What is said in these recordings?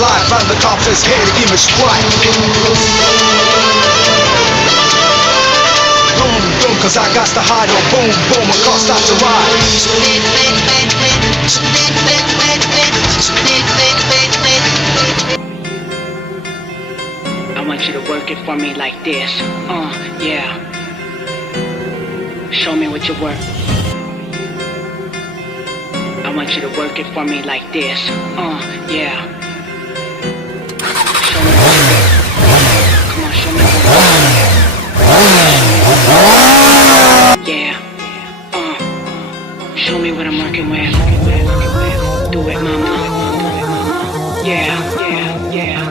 life and the cops is here to give me strike. Boom, boom, cause I got to hide. Oh, boom, boom, my car starts to ride. I want you to work it for me like this. Yeah. Show me what you work. I want you to work it for me like this. Yeah. Show me what you work. Come on, show me what you work. Yeah. Show me what I'm working with. Do it, mama. Yeah, yeah, yeah.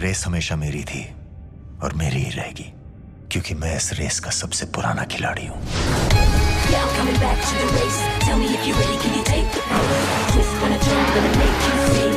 Race हमेशा मेरी थी और मेरी ही रहेगी क्योंकि मैं इस race का सबसे पुराना खिलाड़ी हूँ। Yeah, I'm coming back to the race. Tell me if you really can you take the pain. Twist when I turn, gonna make you see.